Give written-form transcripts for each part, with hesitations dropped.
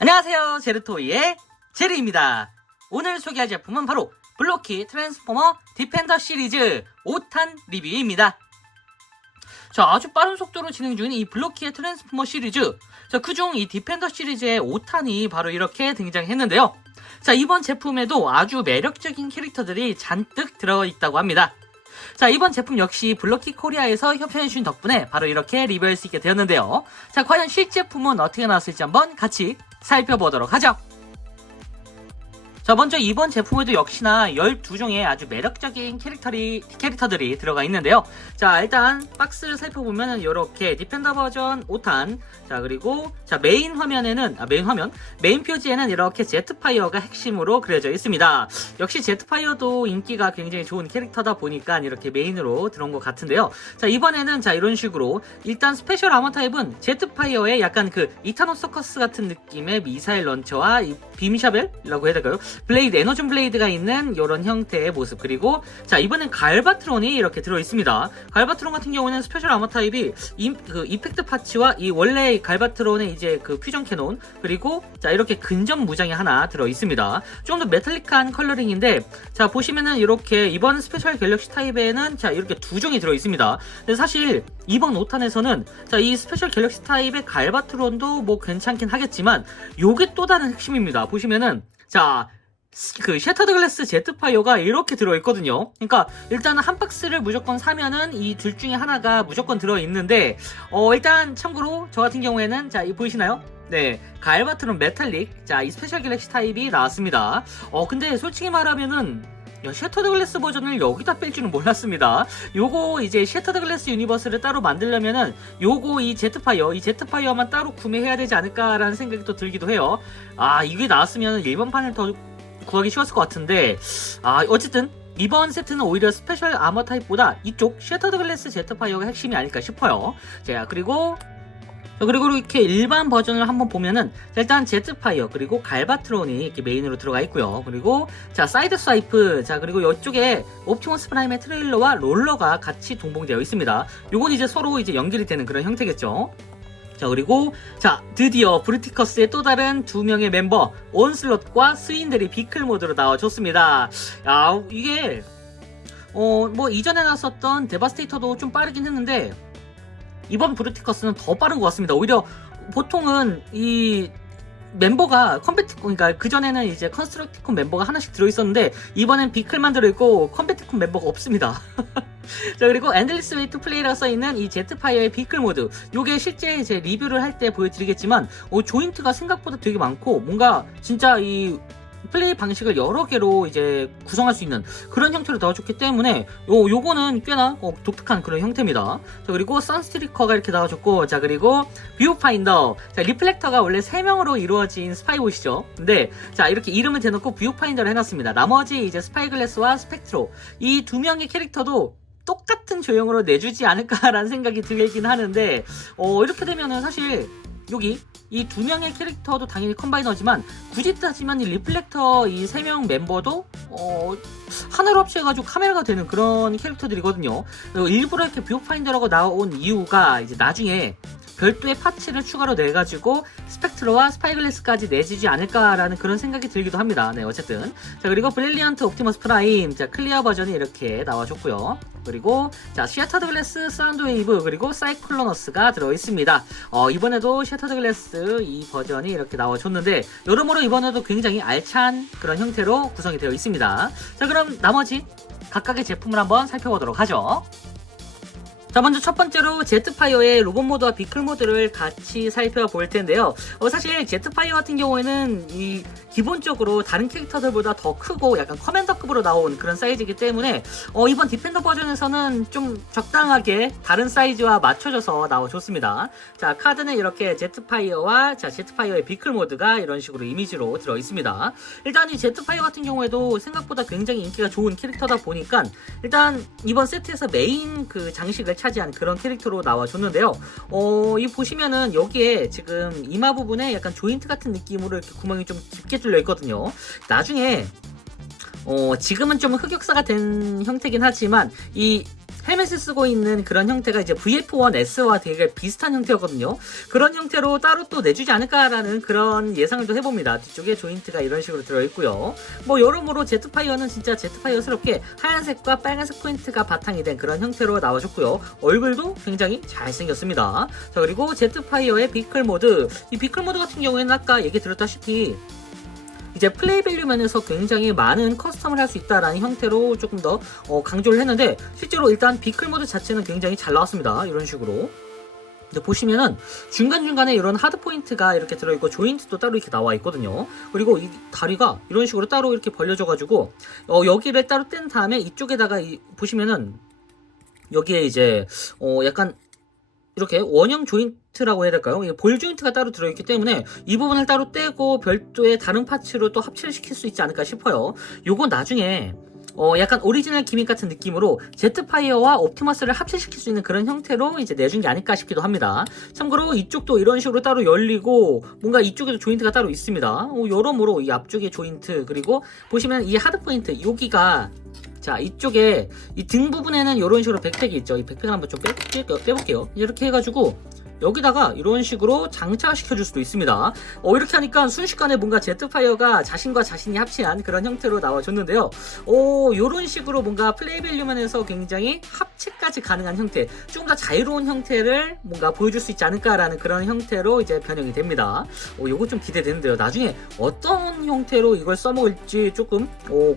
안녕하세요, 제르토이의 제르입니다. 오늘 소개할 제품은 바로 블로키 트랜스포머 디펜더 시리즈 5탄 리뷰입니다. 자, 아주 빠른 속도로 진행 중인 이 블로키의 트랜스포머 시리즈, 자, 그중 이 디펜더 시리즈의 5탄이 바로 이렇게 등장했는데요. 자, 이번 제품에도 아주 매력적인 캐릭터들이 잔뜩 들어있다고 합니다. 자, 이번 제품 역시 블로키 코리아에서 협찬해주신 덕분에 바로 이렇게 리뷰할 수 있게 되었는데요. 자, 과연 실제품은 어떻게 나왔을지 한번 같이 살펴보도록 하죠. 자, 먼저 이번 제품에도 역시나 12종의 아주 매력적인 캐릭터들이 들어가 있는데요. 자, 일단 박스를 살펴보면 이렇게 디펜더 버전 5탄, 자, 그리고 자, 메인 표지에는 이렇게 제트파이어가 핵심으로 그려져 있습니다. 역시 제트파이어도 인기가 굉장히 좋은 캐릭터다 보니까 이렇게 메인으로 들어온 것 같은데요. 자, 이번에는 자, 이런 식으로 일단 스페셜 아머 타입은 제트파이어의 약간 그 이타노 서커스 같은 느낌의 미사일 런처와 이 빔샤벨이라고 해야 될까요? 블레이드, 에너존 블레이드가 있는 이런 형태의 모습. 그리고 자, 이번엔 갈바트론이 이렇게 들어있습니다. 갈바트론 같은 경우는 스페셜 아머 타입이 이펙트 파츠와 이 원래 갈바트론의 이제 그 퓨전 캐논, 그리고 자, 이렇게 근접 무장이 하나 들어있습니다. 좀 더 메탈릭한 컬러링인데, 자, 보시면은 이렇게 이번 스페셜 갤럭시 타입에는 자, 이렇게 두 종이 들어있습니다. 근데 사실 이번 5탄에서는 자, 이 스페셜 갤럭시 타입의 갈바트론도 뭐 괜찮긴 하겠지만 요게 또 다른 핵심입니다. 보시면은 자, 그 셔터드 글래스 제트파이어가 이렇게 들어있거든요. 그러니까 일단 한 박스를 무조건 사면은 이 둘 중에 하나가 무조건 들어있는데, 일단 참고로 저 같은 경우에는 자, 이 보이시나요? 네, 갈바트론 메탈릭, 자, 이 스페셜 갤럭시 타입이 나왔습니다. 근데 솔직히 말하면은 셔터드 글래스 버전을 여기다 뺄 줄은 몰랐습니다. 요거 이제 셔터드 글래스 유니버스를 따로 만들려면은 요거 이 제트파이어만 따로 구매해야 되지 않을까라는 생각이 또 들기도 해요. 이게 나왔으면 일반판을 더 구하기 쉬웠을 것 같은데, 어쨌든 이번 세트는 오히려 스페셜 아머 타입보다 이쪽 셔터드 글래스 제트파이어가 핵심이 아닐까 싶어요. 자, 그리고 이렇게 일반 버전을 한번 보면은 일단 제트파이어, 그리고 갈바트론이 이렇게 메인으로 들어가 있고요. 그리고 자, 사이드 스와이프, 자, 그리고 이쪽에 옵티머스 프라임의 트레일러와 롤러가 같이 동봉되어 있습니다. 요건 이제 서로 이제 연결이 되는 그런 형태겠죠. 자, 그리고 자, 드디어 브루티커스의 또 다른 두 명의 멤버 온슬롯과 스윈들이 비클 모드로 나와줬습니다. 이게 뭐 이전에 나왔었던 데바스테이터도 좀 빠르긴 했는데 이번 브루티커스는 더 빠른 것 같습니다. 오히려 보통은 이 멤버가 그러니까 그전에는 이제 컨스트럭티콘 member가 하나씩 들어있었는데 이번엔 비클만 들어있고 컴배티콘 멤버가 없습니다. 자, 그리고 엔들리스 웨이 투 플레이라고 써있는 이 제트파이어의 비클 모드, 요게 실제 이제 리뷰를 할 때 보여드리겠지만 조인트가 생각보다 되게 많고 뭔가 진짜 이 플레이 방식을 여러 개로 이제 구성할 수 있는 그런 형태로 나와줬기 때문에 요거는 꽤나 독특한 그런 형태입니다. 자, 그리고 선스트리커가 이렇게 나와줬고, 자, 그리고 뷰파인더, 자, 리플렉터가 원래 3명으로 이루어진 스파이봇이죠. 근데 자, 이렇게 이름을 대놓고 뷰파인더를 해놨습니다. 나머지 이제 스파이글래스와 스펙트로, 이 두 명의 캐릭터도 똑같은 조형으로 내주지 않을까라는 생각이 들긴 하는데, 이렇게 되면은 사실 여기 이 두 명의 캐릭터도 당연히 컴바이너지만 굳이 따지면 이 리플렉터 이 3명 멤버도 하나로 합쳐가지고 카메라가 되는 그런 캐릭터들이거든요. 일부러 이렇게 뷰파인더라고 나온 이유가 이제 나중에 별도의 파츠를 추가로 내가지고 스펙트로와 스파이글래스까지 내주지 않을까라는 그런 생각이 들기도 합니다. 네, 어쨌든. 자, 그리고 브릴리언트 옵티머스 프라임, 자, 클리어 버전이 이렇게 나와줬고요. 그리고 자, 셔터드 글래스 사운드 웨이브, 그리고 사이클로너스가 들어있습니다. 이번에도 셔터드 글래스 이 버전이 이렇게 나와줬는데 여러모로 이번에도 굉장히 알찬 그런 형태로 구성이 되어 있습니다. 자, 그럼 나머지 각각의 제품을 한번 살펴보도록 하죠. 자, 먼저 첫 번째로 제트파이어의 로봇 모드와 비클 모드를 같이 살펴볼 텐데요. 사실 제트파이어 같은 경우에는 이 기본적으로 다른 캐릭터들보다 더 크고 약간 커맨더급으로 나온 그런 사이즈이기 때문에 이번 디펜더 버전에서는 좀 적당하게 다른 사이즈와 맞춰져서 나와줬습니다. 자, 카드는 이렇게 제트파이어와 자, 제트파이어의 비클 모드가 이런 식으로 이미지로 들어있습니다. 일단 이 제트파이어 같은 경우에도 생각보다 굉장히 인기가 좋은 캐릭터다 보니까 일단 이번 세트에서 메인 그 장식을 차지한 그런 캐릭터로 나와줬는데요. 이 보시면은 여기에 지금 이마 부분에 약간 조인트 같은 느낌으로 이렇게 구멍이 좀 깊게 뚫려 있거든요. 나중에 지금은 좀 흑역사가 된 형태긴 하지만 이 헬멧을 쓰고 있는 그런 형태가 이제 VF1S와 되게 비슷한 형태였거든요. 그런 형태로 따로 또 내주지 않을까라는 그런 예상을 또 해봅니다. 뒤쪽에 조인트가 이런 식으로 들어있고요. 뭐 여러모로 제트파이어는 진짜 제트파이어스럽게 하얀색과 빨간색 포인트가 바탕이 된 그런 형태로 나와줬고요. 얼굴도 굉장히 잘생겼습니다. 자, 그리고 제트파이어의 비클 모드, 이 비클 모드 같은 경우에는 아까 얘기 드렸다시피 이제 플레이 밸류 면에서 굉장히 많은 커스텀을 할 수 있다라는 형태로 조금 더 강조를 했는데, 실제로 일단 비클 모드 자체는 굉장히 잘 나왔습니다. 이런 식으로 이제 보시면은 중간중간에 이런 하드 포인트가 이렇게 들어있고 조인트도 따로 이렇게 나와 있거든요. 그리고 이 다리가 이런 식으로 따로 이렇게 벌려져 가지고 여기를 따로 뗀 다음에 이쪽에다가 보시면은 여기에 이제 약간 이렇게 원형 조인트라고 해야 될까요? 볼 조인트가 따로 들어있기 때문에 이 부분을 따로 떼고 별도의 다른 파츠로 또 합체를 시킬 수 있지 않을까 싶어요. 요건 나중에 약간 오리지널 기믹 같은 느낌으로 제트파이어와 옵티머스를 합체시킬 수 있는 그런 형태로 이제 내준 게 아닐까 싶기도 합니다. 참고로 이쪽도 이런 식으로 따로 열리고 뭔가 이쪽에도 조인트가 따로 있습니다. 여러모로 이 앞쪽에 조인트, 그리고 보시면 이 하드 포인트 여기가, 자, 이쪽에 이 등 부분에는 이런 식으로 백팩이 있죠. 이 백팩을 한번 좀 빼볼게요. 이렇게 해가지고 여기다가 이런 식으로 장착시켜줄 수도 있습니다. 이렇게 하니까 순식간에 뭔가 제트파이어가 자신과 자신이 합체한 그런 형태로 나와줬는데요. 요런 식으로 뭔가 플레이 밸류만에서 굉장히 합체까지 가능한 형태, 조금 더 자유로운 형태를 뭔가 보여줄 수 있지 않을까라는 그런 형태로 이제 변형이 됩니다. 요거 좀 기대되는데요. 나중에 어떤 형태로 이걸 써먹을지 조금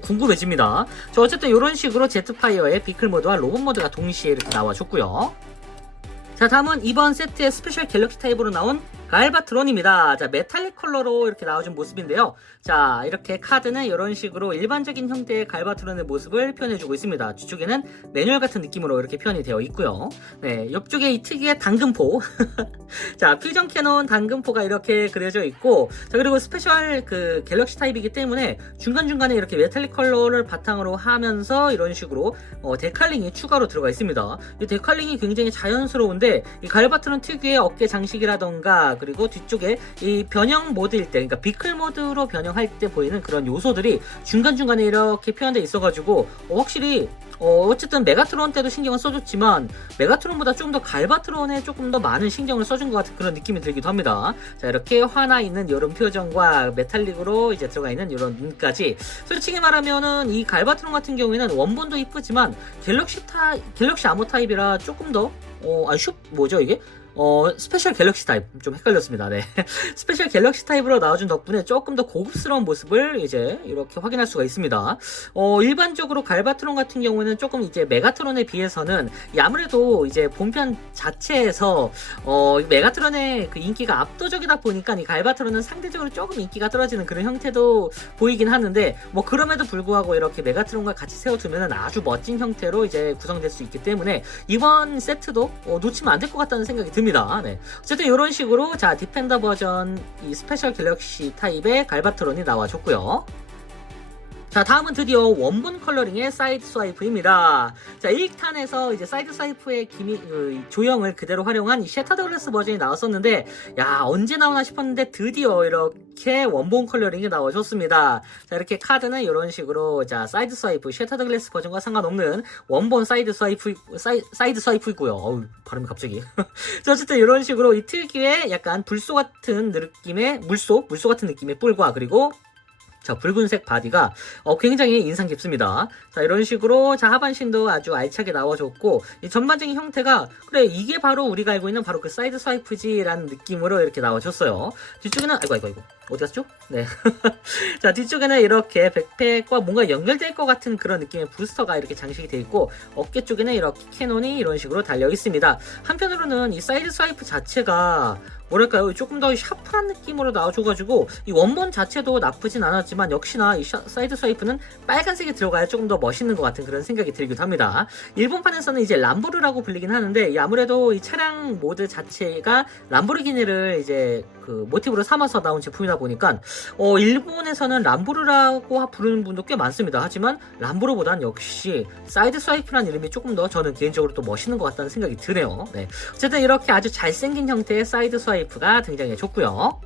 궁금해집니다. 자, 어쨌든 이런 식으로 제트파이어의 비클 모드와 로봇 모드가 동시에 이렇게 나와줬고요. 자, 다음은 이번 세트의 스페셜 갤럭시 타입으로 나온 갈바트론입니다. 자, 메탈릭 컬러로 이렇게 나와준 모습인데요. 자, 이렇게 카드는 이런 식으로 일반적인 형태의 갈바트론의 모습을 표현해주고 있습니다. 뒤쪽에는 매뉴얼 같은 느낌으로 이렇게 표현이 되어 있고요. 네, 옆쪽에 이 특유의 당근포. 자, 퓨전 캐논 당근포가 이렇게 그려져 있고, 자, 그리고 스페셜 그 갤럭시 타입이기 때문에 중간중간에 이렇게 메탈릭 컬러를 바탕으로 하면서 이런 식으로 데칼링이 추가로 들어가 있습니다. 이 데칼링이 굉장히 자연스러운데, 이 갈바트론 특유의 어깨 장식이라던가, 그리고 뒤쪽에 이 변형 모드일 때, 그러니까 비클 모드로 변형할 때 보이는 그런 요소들이 중간중간에 이렇게 표현되어 있어가지고 확실히 어쨌든 메가트론 때도 신경을 써줬지만 메가트론보다 조금 더 갈바트론에 조금 더 많은 신경을 써준 것 같은 그런 느낌이 들기도 합니다. 자, 이렇게 화나 있는 이런 표정과 메탈릭으로 이제 들어가 있는 이런 눈까지, 솔직히 말하면은 이 갈바트론 같은 경우에는 원본도 이쁘지만 갤럭시 아머 타입이라 조금 더 뭐죠 이게? 스페셜 갤럭시 타입 좀 헷갈렸습니다. 네. 스페셜 갤럭시 타입으로 나와준 덕분에 조금 더 고급스러운 모습을 이제 이렇게 확인할 수가 있습니다. 일반적으로 갈바트론 같은 경우는 조금 이제 메가트론에 비해서는 아무래도 이제 본편 자체에서 메가트론의 그 인기가 압도적이다 보니까 이 갈바트론은 상대적으로 조금 인기가 떨어지는 그런 형태도 보이긴 하는데, 뭐 그럼에도 불구하고 이렇게 메가트론과 같이 세워두면 아주 멋진 형태로 이제 구성될 수 있기 때문에 이번 세트도 놓치면 안 될 것 같다는 생각이 듭니다. 네. 어쨌든 이런 식으로, 자, 디펜더 버전 이 스페셜 갤럭시 타입의 갈바트론이 나와줬고요. 자, 다음은 드디어 원본 컬러링의 사이드 스와이프입니다. 자, 1탄에서 이제 사이드 스와이프의 조형을 그대로 활용한 이 셔터드 글래스 버전이 나왔었는데, 야, 언제 나오나 싶었는데 드디어 이렇게 원본 컬러링이 나와줬습니다. 자, 이렇게 카드는 이런 식으로, 자, 사이드 스와이프, 셔터드 글래스 버전과 상관없는 원본 사이드 스와이프이고요. 어우, 발음이 갑자기. 자, 어쨌든 이런 식으로 이 특유의 약간 불소 같은 느낌의, 물소 같은 느낌의 뿔과, 그리고 자, 붉은색 바디가 굉장히 인상 깊습니다. 자, 이런 식으로, 자, 하반신도 아주 알차게 나와줬고, 이 전반적인 형태가, 그래, 이게 바로 우리가 알고 있는 바로 그 사이드 스와이프지라는 느낌으로 이렇게 나와줬어요. 뒤쪽에는, 아이고, 어디 갔죠? 네. 자, 뒤쪽에는 이렇게 백팩과 뭔가 연결될 것 같은 그런 느낌의 부스터가 이렇게 장식이 되어 있고, 어깨 쪽에는 이렇게 캐논이 이런 식으로 달려 있습니다. 한편으로는 이 사이드 스와이프 자체가 뭐랄까요, 조금 더 샤프한 느낌으로 나와줘가지고 이 원본 자체도 나쁘진 않았지만 역시나 이 사이드 스와이프는 빨간색이 들어가야 조금 더 멋있는 것 같은 그런 생각이 들기도 합니다. 일본판에서는 이제 람보르라고 불리긴 하는데, 아무래도 이 차량 모드 자체가 람보르기니를 이제 그 모티브로 삼아서 나온 제품이다 보니까 일본에서는 람보르라고 부르는 분도 꽤 많습니다. 하지만 람보르보단 역시 사이드 스와이프라는 이름이 조금 더 저는 개인적으로 또 멋있는 것 같다는 생각이 드네요. 네. 어쨌든 이렇게 아주 잘생긴 형태의 사이드 스와이프가 등장해 줬고요.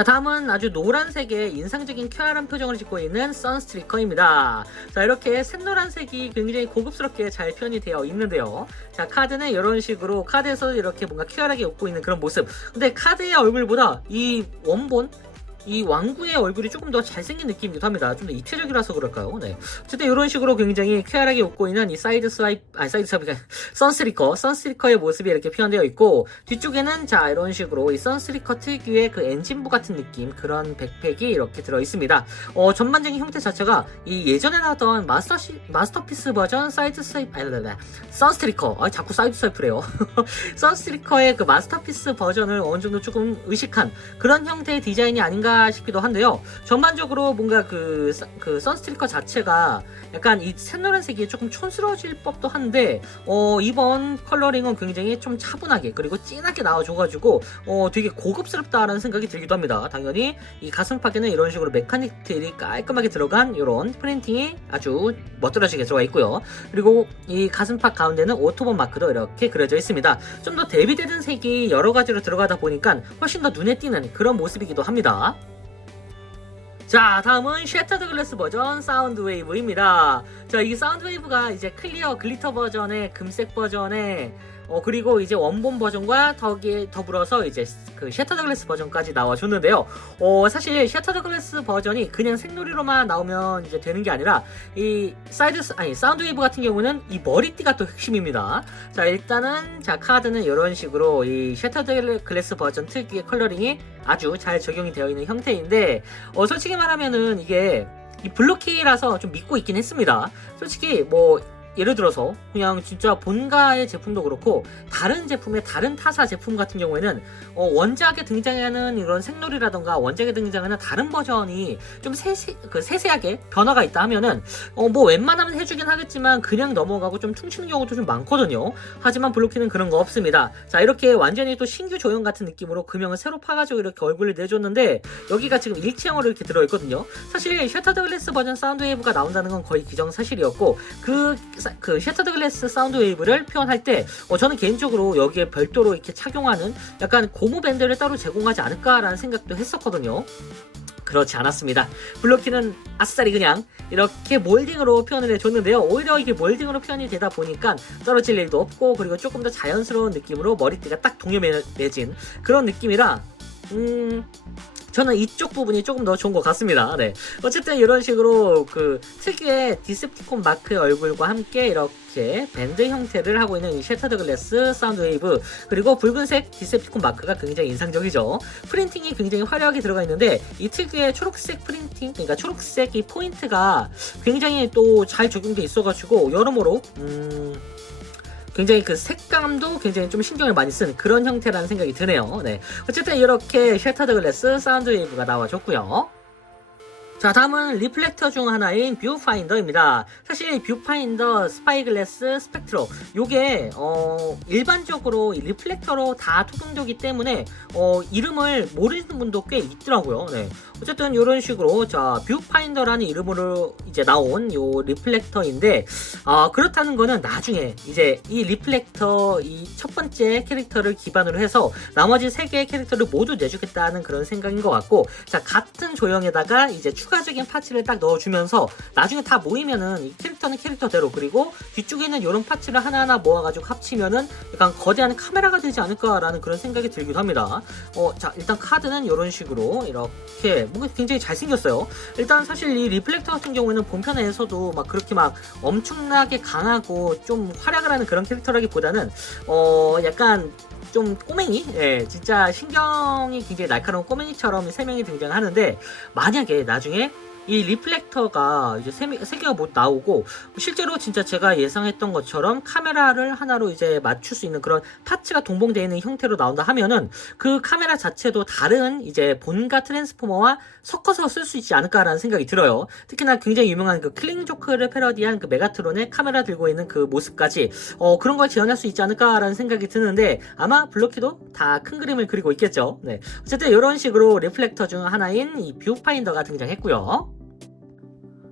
자, 다음은 아주 노란색의 인상적인 쾌활한 표정을 짓고 있는 선스트리커입니다. 자, 이렇게 샛노란색이 굉장히 고급스럽게 잘 표현이 되어 있는데요. 자, 카드는 이런 식으로 카드에서 이렇게 뭔가 쾌활하게 웃고 있는 그런 모습. 근데 카드의 얼굴보다 이 원본 이 왕구의 얼굴이 조금 더 잘생긴 느낌이기도 합니다. 좀 더 입체적이라서 그럴까요? 네. 어쨌든 이런 식으로 굉장히 쾌활하게 웃고 있는 이 사이드 스와이프, 선스트리커의 모습이 이렇게 표현되어 있고, 뒤쪽에는 자, 이런 식으로 이 선스트리커 특유의 그 엔진부 같은 느낌, 그런 백팩이 이렇게 들어 있습니다. 전반적인 형태 자체가 이 예전에 나왔던 마스터피스 버전 선스트리커, 자꾸 사이드 스와이프래요. 선스트리커의 그 마스터피스 버전을 어느 정도 조금 의식한 그런 형태의 디자인이 아닌가 싶기도 한데요. 전반적으로 뭔가 그 선스트리커 자체가 약간 이 샛노란색이 조금 촌스러워질 법도 한데, 이번 컬러링은 굉장히 좀 차분하게 그리고 진하게 나와줘가지고 되게 고급스럽다라는 생각이 들기도 합니다. 당연히 이 가슴팍에는 이런 식으로 메카닉 디테일이 깔끔하게 들어간 이런 프린팅이 아주 멋들어지게 들어가 있고요. 그리고 이 가슴팍 가운데는 오토본 마크도 이렇게 그려져 있습니다. 좀 더 대비되는 색이 여러 가지로 들어가다 보니까 훨씬 더 눈에 띄는 그런 모습이기도 합니다. 자, 다음은 셔터드 글래스 버전 사운드 웨이브입니다. 자, 이 사운드 웨이브가 이제 클리어 글리터 버전의 금색 버전에 그리고 이제 원본 버전과 더불어서 이제 그 셔터드 글래스 버전까지 나와줬는데요. 사실 셔터드 글래스 버전이 그냥 생놀이로만 나오면 이제 되는 게 아니라 이 사운드 웨이브 같은 경우는 이 머리띠가 또 핵심입니다. 자, 일단은 자, 카드는 이런 식으로 이 셔터드 글래스 버전 특유의 컬러링이 아주 잘 적용이 되어 있는 형태인데, 솔직히 말하면은 이게 이 블루키라서 좀 믿고 있긴 했습니다. 솔직히 뭐 예를 들어서 그냥 진짜 본가의 제품도 그렇고 다른 제품의 다른 타사 제품 같은 경우에는 원작에 등장하는 이런 색놀이라던가 원작에 등장하는 다른 버전이 좀 세세하게 변화가 있다 하면은 뭐 웬만하면 해주긴 하겠지만 그냥 넘어가고 좀 퉁치는 경우도 좀 많거든요. 하지만 블루키는 그런 거 없습니다. 자, 이렇게 완전히 또 신규 조형 같은 느낌으로 금형을 새로 파가지고 이렇게 얼굴을 내줬는데, 여기가 지금 일체형으로 이렇게 들어있거든요. 사실 셔터드 글래스 버전 사운드 웨이브가 나온다는 건 거의 기정사실이었고, 그 셔터드 글래스 사운드 웨이브를 표현할 때 저는 개인적으로 여기에 별도로 이렇게 착용하는 약간 고무 밴드를 따로 제공하지 않을까라는 생각도 했었거든요. 그렇지 않았습니다. 블루키는 아싸리 그냥 이렇게 몰딩으로 표현을 해줬는데요. 오히려 이게 몰딩으로 표현이 되다 보니까 떨어질 일도 없고, 그리고 조금 더 자연스러운 느낌으로 머리띠가 딱 동여매진 그런 느낌이라 저는 이쪽 부분이 조금 더 좋은 것 같습니다. 네. 어쨌든 이런 식으로 그 특유의 디셉티콘 마크의 얼굴과 함께 이렇게 밴드 형태를 하고 있는 이 셔터드 글래스 사운드 웨이브, 그리고 붉은색 디셉티콘 마크가 굉장히 인상적이죠. 프린팅이 굉장히 화려하게 들어가 있는데, 이 특유의 초록색 프린팅, 그러니까 초록색 이 포인트가 굉장히 또 잘 적용돼 있어가지고 여러모로 굉장히 그 색감도 굉장히 좀 신경을 많이 쓴 그런 형태라는 생각이 드네요. 네. 어쨌든 이렇게 셔터드 글래스 사운드 웨이브가 나와줬고요. 자, 다음은 리플렉터 중 하나인 뷰파인더입니다. 사실 뷰파인더, 스파이글래스, 스펙트로 요게 일반적으로 리플렉터로 다 통용되기 때문에 이름을 모르는 분도 꽤 있더라고요. 네. 어쨌든 이런 식으로 자, 뷰파인더라는 이름으로 이제 나온 요 리플렉터인데, 그렇다는 거는 나중에 이제 이 리플렉터 이 첫 번째 캐릭터를 기반으로 해서 나머지 세 개의 캐릭터를 모두 내주겠다는 그런 생각인 것 같고, 자, 같은 조형에다가 이제 추가적인 파츠를 딱 넣어주면서 나중에 다 모이면은 이 캐릭터는 캐릭터대로, 그리고 뒤쪽에 있는 이런 파츠를 하나하나 모아가지고 합치면은 약간 거대한 카메라가 되지 않을까라는 그런 생각이 들기도 합니다. 자, 일단 카드는 이런 식으로 이렇게 뭔가 굉장히 잘생겼어요. 일단 사실 이 리플렉터 같은 경우에는 본편에서도 막 그렇게 막 엄청나게 강하고 좀 활약을 하는 그런 캐릭터라기보다는 약간 좀 꼬맹이? 예, 진짜 신경이 굉장히 날카로운 꼬맹이처럼 세 명이 등장하는데, 만약에 나중에 이 리플렉터가 이제 세 개가 못 나오고 실제로 진짜 제가 예상했던 것처럼 카메라를 하나로 이제 맞출 수 있는 그런 파츠가 동봉되어 있는 형태로 나온다 하면은 그 카메라 자체도 다른 이제 본가 트랜스포머와 섞어서 쓸 수 있지 않을까라는 생각이 들어요. 특히나 굉장히 유명한 그 클링조크를 패러디한 그 메가트론의 카메라 들고 있는 그 모습까지 그런 걸 재현할 수 있지 않을까라는 생각이 드는데, 아마 블루키도 다 큰 그림을 그리고 있겠죠. 네. 어쨌든 이런 식으로 리플렉터 중 하나인 이 뷰파인더가 등장했고요.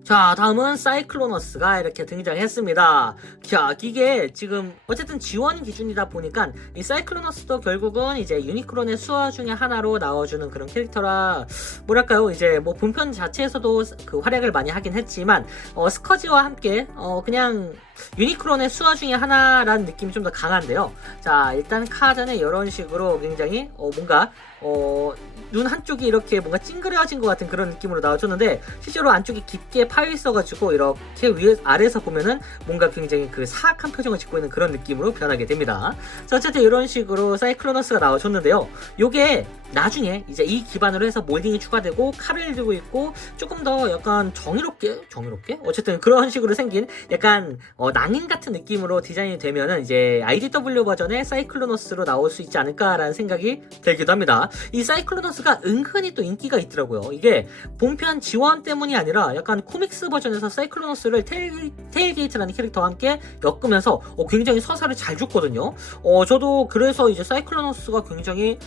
자, 다음은 사이클로너스가 이렇게 등장했습니다. 자, 이게 지금 어쨌든 지원 기준이다 보니까 이 사이클로너스도 결국은 이제 유니크론의 수화 중에 하나로 나와주는 그런 캐릭터라 뭐랄까요, 이제 뭐 본편 자체에서도 그 활약을 많이 하긴 했지만 스커지와 함께 그냥 유니크론의 수화 중에 하나라는 느낌이 좀 더 강한데요. 자, 일단 카드는 이런 식으로 굉장히 뭔가 눈 한쪽이 이렇게 뭔가 찡그려진 것 같은 그런 느낌으로 나와줬는데, 실제로 안쪽이 깊게 파여 있어가지고 이렇게 위에 아래에서 보면은 뭔가 굉장히 그 사악한 표정을 짓고 있는 그런 느낌으로 변하게 됩니다. 자, 어쨌든 이런 식으로 사이클로너스가 나와줬는데요. 요게 나중에 이제 이 기반으로 해서 몰딩이 추가되고 칼을 들고 있고 조금 더 약간 정의롭게 어쨌든 그런 식으로 생긴 약간 낭인 같은 느낌으로 디자인이 되면은 이제 IDW 버전의 사이클로너스로 나올 수 있지 않을까라는 생각이 들기도 합니다. 이 사이클로너스가 은근히 또 인기가 있더라고요. 이게 본편 지원 때문이 아니라 약간 코믹스 버전에서 사이클로너스를 테일게이트라는 캐릭터와 함께 엮으면서 굉장히 서사를 잘 줬거든요. 저도 그래서 이제 사이클로너스가 굉장히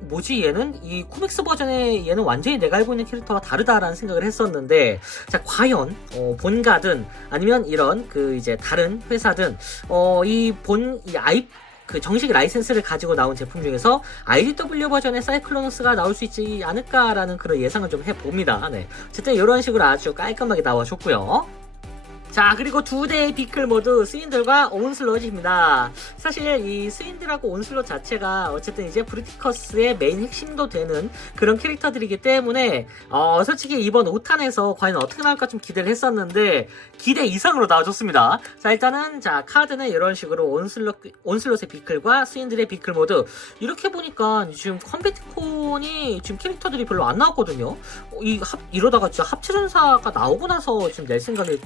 뭐지 얘는 이 코믹스 버전의 얘는 완전히 내가 알고 있는 캐릭터가 다르다라는 생각을 했었는데, 자, 과연 본가든 아니면 이런 그 이제 다른 회사든 그 정식 라이센스를 가지고 나온 제품 중에서 IDW 버전의 사이클로너스가 나올 수 있지 않을까라는 그런 예상을 좀 해봅니다. 네. 어쨌든 이런 식으로 아주 깔끔하게 나와줬고요. 자, 그리고 두 대의 비클 모두 스윈들과 온슬롯입니다. 사실 이 스윈들하고 온슬롯 자체가 어쨌든 이제 브루티커스의 메인 핵심도 되는 그런 캐릭터들이기 때문에 솔직히 이번 5탄에서 과연 어떻게 나올까 좀 기대를 했었는데 기대 이상으로 나와줬습니다. 자, 일단은 자 카드는 이런 식으로 온슬롯의 비클과 스윈들의 비클 모두 이렇게 보니까 지금 컴배티콘이 지금 캐릭터들이 별로 안 나왔거든요. 이러다가 진짜 합체전사가 나오고 나서 지금 낼 생각이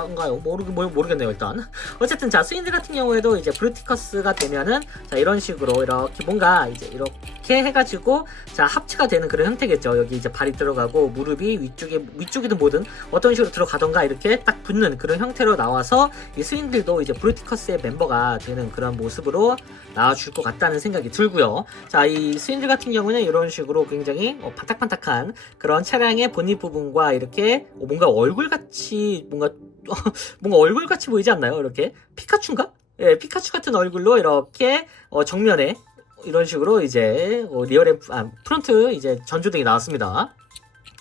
뭔가요? 모르겠네요, 일단. 어쨌든, 자, 스윈들 같은 경우에도 이제 브루티커스가 되면은, 자, 이런 식으로, 이렇게 뭔가, 이제 이렇게 해가지고, 자, 합체가 되는 그런 형태겠죠. 여기 이제 발이 들어가고, 무릎이 위쪽이든 뭐든, 어떤 식으로 들어가던가, 이렇게 딱 붙는 그런 형태로 나와서, 이 스윈들도 이제 브루티커스의 멤버가 되는 그런 모습으로 나와줄 것 같다는 생각이 들고요. 자, 이 스윈들 같은 경우는 이런 식으로 굉장히 반딱반딱한 그런 차량의 본닛 부분과 이렇게, 뭔가 얼굴같이, 뭔가 얼굴같이 보이지 않나요? 이렇게 피카츄인가? 예, 피카츄 같은 얼굴로 이렇게 정면에 이런 식으로 이제 프론트 이제 전조등이 나왔습니다.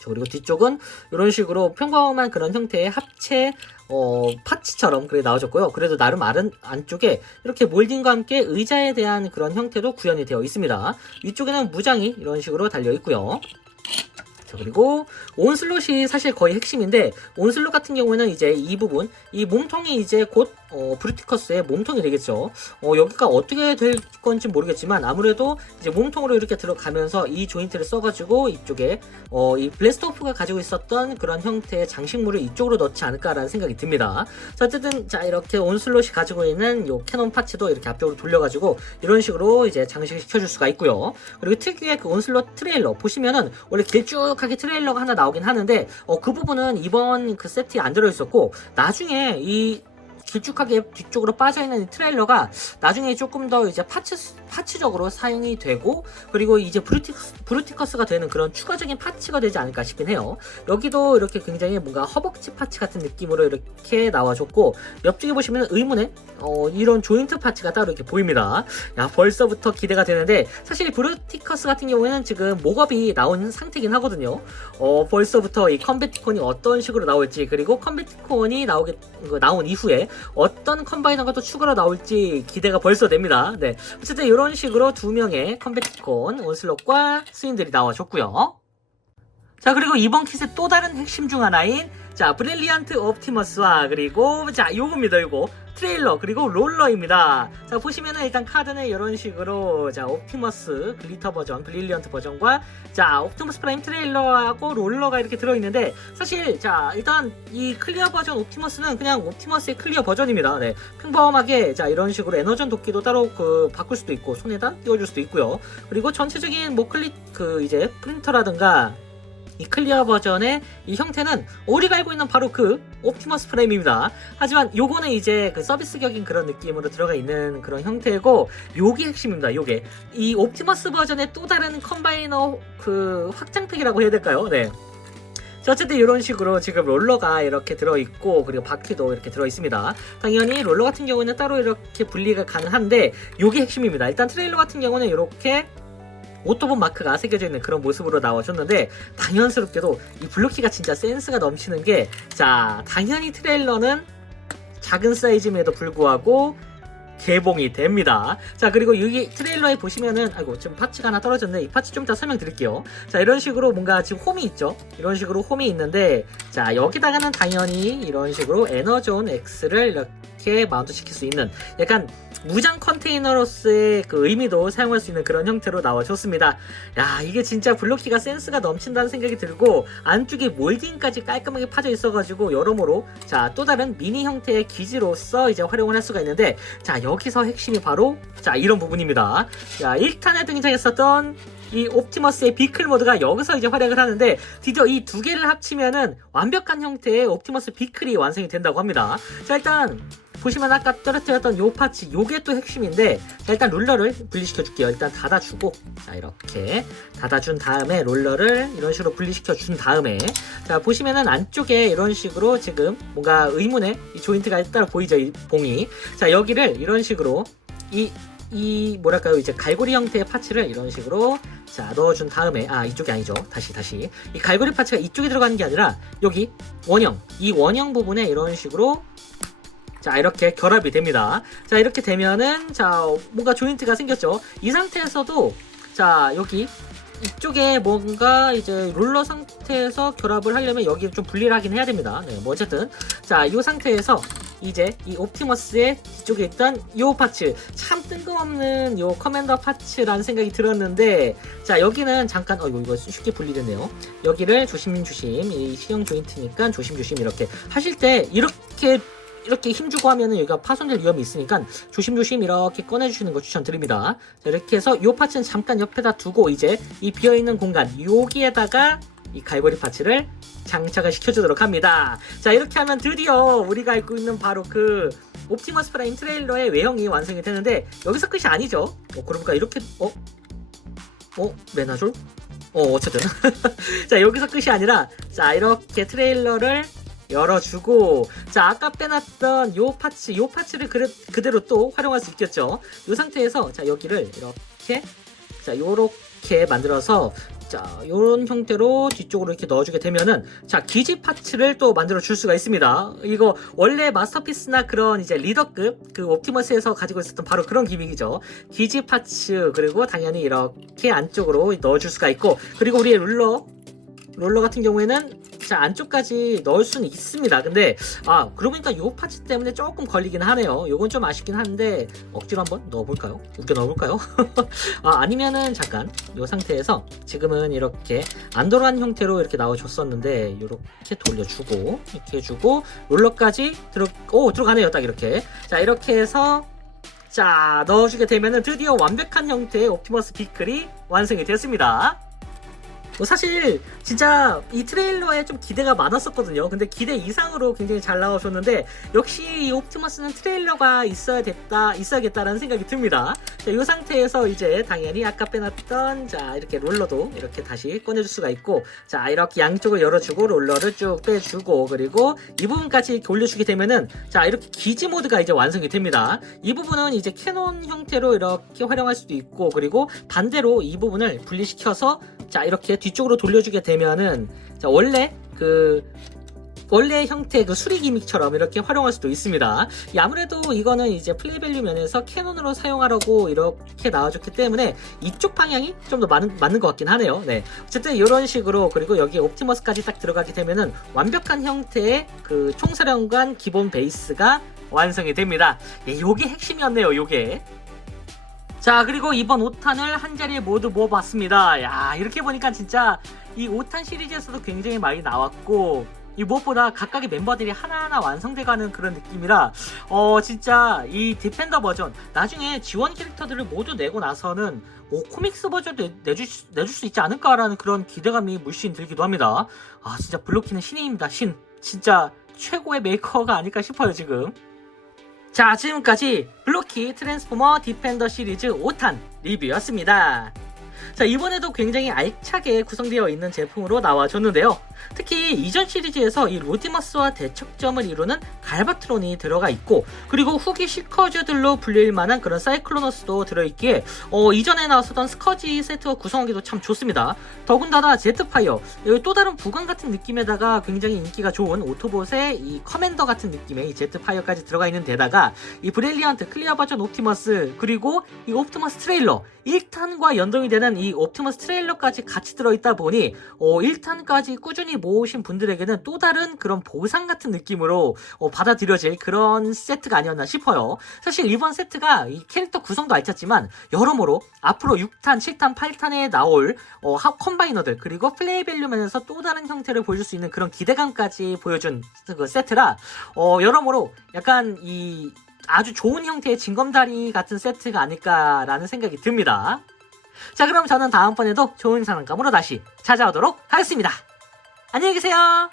그리고 뒤쪽은 이런 식으로 평범한 그런 형태의 합체 파츠처럼 그래 나와줬고요. 그래도 나름 안쪽에 이렇게 몰딩과 함께 의자에 대한 그런 형태도 구현이 되어 있습니다. 위쪽에는 무장이 이런 식으로 달려 있고요. 자, 그리고 온슬롯이 사실 거의 핵심인데, 온슬롯 같은 경우에는 이제 이 부분, 이 몸통이 이제 곧 브루티커스의 몸통이 되겠죠. 여기가 어떻게 될 건지 모르겠지만 아무래도 이제 몸통으로 이렇게 들어가면서 이 조인트를 써가지고 이쪽에 이 블래스트오프가 가지고 있었던 그런 형태의 장식물을 이쪽으로 넣지 않을까라는 생각이 듭니다. 자, 어쨌든 자 이렇게 온슬롯이 가지고 있는 요 캐논 파츠도 이렇게 앞쪽으로 돌려가지고 이런 식으로 이제 장식을 시켜줄 수가 있고요. 그리고 특유의 그 온슬롯 트레일러 보시면은 원래 길쭉하게 트레일러가 하나 나오긴 하는데 그 부분은 이번 그 세트에 안 들어있었고, 나중에 이 길쭉하게 뒤쪽으로 빠져있는 이 트레일러가 나중에 조금 더 이제 파츠적으로 사용이 되고, 그리고 이제 브루티커스가 되는 그런 추가적인 파츠가 되지 않을까 싶긴 해요. 여기도 이렇게 굉장히 뭔가 허벅지 파츠 같은 느낌으로 이렇게 나와줬고, 옆쪽에 보시면 의문의 이런 조인트 파츠가 따로 이렇게 보입니다. 야, 벌써부터 기대가 되는데, 사실 브루티커스 같은 경우에는 지금 목업이 나온 상태긴 하거든요. 벌써부터 이 컴배티콘이 어떤 식으로 나올지, 그리고 컴배티콘이 나온 이후에 어떤 컴바이너가 또 추가로 나올지 기대가 벌써 됩니다. 네, 어쨌든 이런 식으로 두 명의 컴배티콘 온슬롯과 스윈들이 나와줬고요. 자, 그리고 이번 킷의 또 다른 핵심 중 하나인 자 브릴리언트 옵티머스와 그리고 자 요겁니다. 요거 트레일러 그리고 롤러입니다. 자, 보시면은 일단 카드는 이런 식으로 자 옵티머스 글리터 버전, 브릴리언트 버전과 자 옵티머스 프라임 트레일러하고 롤러가 이렇게 들어있는데, 사실 자 일단 이 클리어 버전 옵티머스는 그냥 옵티머스의 클리어 버전입니다. 네, 평범하게 자 이런 식으로 에너전 도끼도 따로 바꿀 수도 있고 손에다 띄워줄 수도 있고요. 그리고 전체적인 뭐 이제 프린터라든가 이 클리어 버전의 이 형태는 우리가 알고 있는 바로 그 옵티머스 프레임입니다. 하지만 요거는 이제 그 서비스격인 그런 느낌으로 들어가 있는 그런 형태고, 요게 핵심입니다. 요게 이 옵티머스 버전의 또 다른 컴바이너 그 확장팩이라고 해야 될까요? 네. 자, 어쨌든 이런 식으로 지금 롤러가 이렇게 들어있고 그리고 바퀴도 이렇게 들어있습니다. 당연히 롤러 같은 경우에는 따로 이렇게 분리가 가능한데 요게 핵심입니다. 일단 트레일러 같은 경우는 이렇게 오토본 마크가 새겨져 있는 그런 모습으로 나와줬는데 당연스럽게도 이 블루키가 진짜 센스가 넘치는 게 자, 당연히 트레일러는 작은 사이즈임에도 불구하고 개봉이 됩니다. 자, 그리고 여기 트레일러에 보시면은 아이고 지금 파츠가 하나 떨어졌는데 이 파츠 좀 이따 설명드릴게요. 자, 이런 식으로 뭔가 지금 홈이 있죠. 이런 식으로 홈이 있는데 자, 여기다가는 당연히 이런 식으로 에너존 X를 이렇게 마운트 시킬 수 있는 약간 무장 컨테이너로서의 그 의미도 사용할 수 있는 그런 형태로 나와줬습니다. 야, 이게 진짜 블루키가 센스가 넘친다는 생각이 들고 안쪽에 몰딩까지 깔끔하게 파져 있어가지고 여러모로 자, 또 다른 미니 형태의 기지로서 이제 활용을 할 수가 있는데 자, 여기서 핵심이 바로 자, 이런 부분입니다. 자, 1탄에 등장했었던 이 옵티머스의 비클 모드가 여기서 이제 활약을 하는데 드디어 이 두 개를 합치면은 완벽한 형태의 옵티머스 비클이 완성이 된다고 합니다. 자, 일단 보시면 아까 떨어뜨렸던 요 파츠 요게 또 핵심인데 자, 일단 롤러를 분리시켜 줄게요. 일단 닫아주고 자, 이렇게 닫아준 다음에 롤러를 이런 식으로 분리시켜 준 다음에 자, 보시면은 안쪽에 이런 식으로 지금 뭔가 의문의 이 조인트가 따로 보이죠, 이 봉이. 자, 여기를 이런 식으로 이 뭐랄까요, 이제 갈고리 형태의 파츠를 이런 식으로 자, 넣어준 다음에 이쪽이 아니죠. 다시 이 갈고리 파츠가 이쪽에 들어가는 게 아니라 여기 원형, 이 원형 부분에 이런 식으로 자, 이렇게 결합이 됩니다. 자, 이렇게 되면은 자, 뭔가 조인트가 생겼죠. 이 상태에서도 자, 여기 이쪽에 뭔가 이제 롤러 상태에서 결합을 하려면 여기 좀 분리를 하긴 해야 됩니다. 네, 뭐 어쨌든 자, 이 상태에서 이제 이 옵티머스의 뒤쪽에 있던 이 파츠 참 뜬금없는 이 커맨더 파츠라는 생각이 들었는데 자, 여기는 잠깐 이거 쉽게 분리됐네요. 여기를 조심조심 이 C형 조인트니까 조심조심 이렇게 하실 때 이렇게 힘주고 하면은 여기가 파손될 위험이 있으니까 조심조심 이렇게 꺼내주시는 거 추천드립니다. 자, 이렇게 해서 이 파츠는 잠깐 옆에다 두고 이제 이 비어있는 공간 여기에다가 이 갈고리 파츠를 장착을 시켜주도록 합니다. 자, 이렇게 하면 드디어 우리가 알고 있는 바로 그 옵티머스 프라임 트레일러의 외형이 완성이 되는데 여기서 끝이 아니죠. 그러니까 이렇게 메나졸? 어쨌든 자, 여기서 끝이 아니라 자, 이렇게 트레일러를 열어주고 자, 아까 빼놨던 요 파츠를 그대로 또 활용할 수 있겠죠. 요 상태에서 자, 여기를 이렇게 자, 요렇게 만들어서 자, 요런 형태로 뒤쪽으로 이렇게 넣어주게 되면은 자, 기지 파츠를 또 만들어 줄 수가 있습니다. 이거 원래 마스터피스나 그런 이제 리더급 그 옵티머스에서 가지고 있었던 바로 그런 기믹이죠. 기지 파츠 그리고 당연히 이렇게 안쪽으로 넣어줄 수가 있고 그리고 우리의 롤러 같은 경우에는 자, 안쪽까지 넣을 수는 있습니다. 근데 그러고 보니까 요 파츠 때문에 조금 걸리긴 하네요. 요건 좀 아쉽긴 한데 억지로 한번 넣어볼까요? 웃겨 넣어볼까요? 아니면은 잠깐 요 상태에서 지금은 이렇게 안 돌아간 형태로 이렇게 나와줬었는데 이렇게 돌려주고 이렇게 해주고 롤러까지 들어가네요. 딱 이렇게. 자, 이렇게 해서 자, 넣어주게 되면은 드디어 완벽한 형태의 옵티머스 비클이 완성이 되었습니다. 사실 진짜 이 트레일러에 좀 기대가 많았었거든요. 근데 기대 이상으로 굉장히 잘 나와줬는데 역시 이 옵티머스는 트레일러가 있어야겠다라는 생각이 듭니다. 자, 이 상태에서 이제 당연히 아까 빼놨던 자, 이렇게 롤러도 이렇게 다시 꺼내줄 수가 있고 자, 이렇게 양쪽을 열어주고 롤러를 쭉 빼주고 그리고 이 부분까지 이렇게 올려주게 되면은 자, 이렇게 기지 모드가 이제 완성이 됩니다. 이 부분은 이제 캐논 형태로 이렇게 활용할 수도 있고 그리고 반대로 이 부분을 분리시켜서 자, 이렇게 뒤쪽으로 돌려주게 되면은 자, 원래 형태 그 수리 기믹처럼 이렇게 활용할 수도 있습니다. 아무래도 이거는 이제 플레이 밸류 면에서 캐논으로 사용하라고 이렇게 나와줬기 때문에 이쪽 방향이 좀 더 맞는 것 같긴 하네요. 네. 어쨌든 이런 식으로 그리고 여기 옵티머스까지 딱 들어가게 되면은 완벽한 형태의 그 총사령관 기본 베이스가 완성이 됩니다. 요게 핵심이었네요. 요게. 자, 그리고 이번 5탄을 한 자리에 모두 모아봤습니다. 야, 이렇게 보니까 진짜 이 5탄 시리즈에서도 굉장히 많이 나왔고 이 무엇보다 각각의 멤버들이 하나하나 완성돼가는 그런 느낌이라 진짜 이 디펜더 버전 나중에 지원 캐릭터들을 모두 내고 나서는 코믹스 버전도 내줄 수 있지 않을까라는 그런 기대감이 물씬 들기도 합니다. 진짜 블루키는 신입니다. 신. 진짜 최고의 메이커가 아닐까 싶어요, 지금. 자, 지금까지 블루키 트랜스포머 디펜더 시리즈 5탄 리뷰였습니다. 자, 이번에도 굉장히 알차게 구성되어 있는 제품으로 나와줬는데요. 특히 이전 시리즈에서 이 로디머스와 대척점을 이루는 갈바트론이 들어가 있고, 그리고 후기 시커즈들로 불릴 만한 그런 사이클로너스도 들어있기에 이전에 나왔었던 스커지 세트와 구성하기도 참 좋습니다. 더군다나 제트파이어, 여기 또 다른 부관 같은 느낌에다가 굉장히 인기가 좋은 오토봇의 이 커맨더 같은 느낌의 이 제트파이어까지 들어가 있는 데다가 이 브릴리언트 클리어 버전 옵티머스, 그리고 이 옵티머스 트레일러 1탄과 연동이 되는 이 옵티머스 트레일러까지 같이 들어있다 보니 1탄까지 꾸준히 모으신 분들에게는 또 다른 그런 보상 같은 느낌으로 받아들여질 그런 세트가 아니었나 싶어요. 사실 이번 세트가 이 캐릭터 구성도 알찼지만 여러모로 앞으로 6탄, 7탄, 8탄에 나올 컴바이너들, 그리고 플레이 밸류 면에서 또 다른 형태를 보여줄 수 있는 그런 기대감까지 보여준 그 세트라 여러모로 약간 이 아주 좋은 형태의 징검다리 같은 세트가 아닐까라는 생각이 듭니다. 자, 그럼 저는 다음번에도 좋은 장난감으로 다시 찾아오도록 하겠습니다. 안녕히 계세요.